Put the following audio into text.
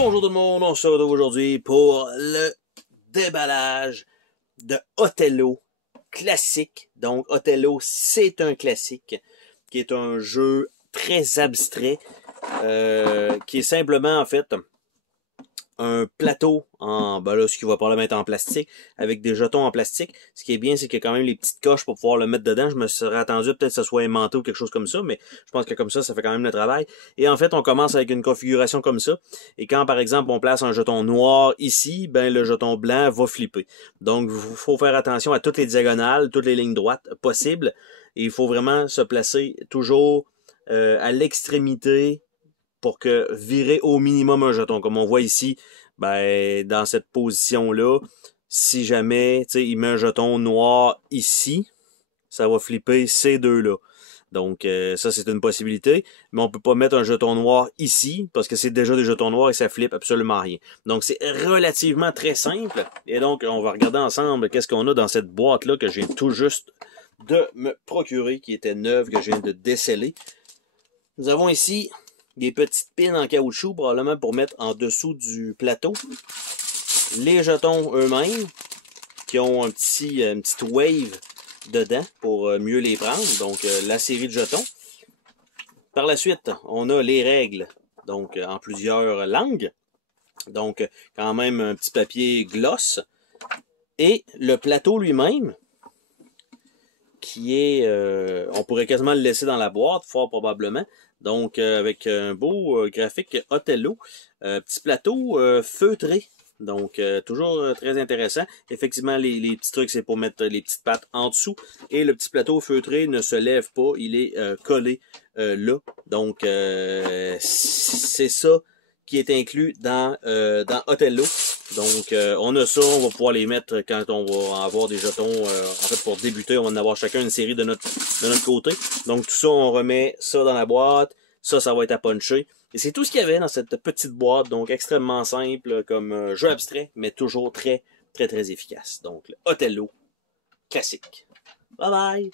Bonjour tout le monde, on se retrouve aujourd'hui pour le déballage de Othello classique. Donc Othello, c'est un classique qui est un jeu très abstrait qui est simplement en fait un plateau en, ben là, ce qu'il va probablement être en plastique, avec des jetons en plastique. Ce qui est bien, c'est qu'il y a quand même les petites coches pour pouvoir le mettre dedans. Je me serais attendu peut-être que ce soit aimanté ou quelque chose comme ça, mais je pense que comme ça fait quand même le travail. Et en fait, on commence avec une configuration comme ça. Et quand, par exemple, on place un jeton noir ici, ben le jeton blanc va flipper. Donc, il faut faire attention à toutes les diagonales, toutes les lignes droites possibles. Et il faut vraiment se placer toujours à l'extrémité pour que virer au minimum un jeton. Comme on voit ici, ben dans cette position-là, si jamais il met un jeton noir ici, ça va flipper ces deux-là. Donc ça, c'est une possibilité. Mais on peut pas mettre un jeton noir ici, parce que c'est déjà des jetons noirs et ça flippe absolument rien. Donc c'est relativement très simple. Et donc, on va regarder ensemble qu'est-ce qu'on a dans cette boîte-là que je viens tout juste de me procurer, qui était neuve, que je viens de déceler. Nous avons ici des petites pins en caoutchouc, probablement pour mettre en dessous du plateau. Les jetons eux-mêmes, qui ont une petite wave dedans pour mieux les prendre. Donc, la série de jetons. Par la suite, on a les règles, donc en plusieurs langues. Donc, quand même un petit papier gloss. Et le plateau lui-même, qui est... on pourrait quasiment le laisser dans la boîte, fort probablement. Donc, avec un beau graphique Othello. Petit plateau feutré. Donc, toujours très intéressant. Effectivement, les petits trucs, c'est pour mettre les petites pattes en dessous. Et le petit plateau feutré ne se lève pas. Il est collé là. Donc, c'est ça qui est inclus dans Othello. Donc, on a ça, on va pouvoir les mettre quand on va avoir des jetons. En fait, pour débuter, on va en avoir chacun une série de notre côté. Donc, tout ça, on remet ça dans la boîte. Ça va être à puncher. Et c'est tout ce qu'il y avait dans cette petite boîte. Donc, extrêmement simple comme jeu abstrait, mais toujours très, très, très efficace. Donc, le Othello classique. Bye bye!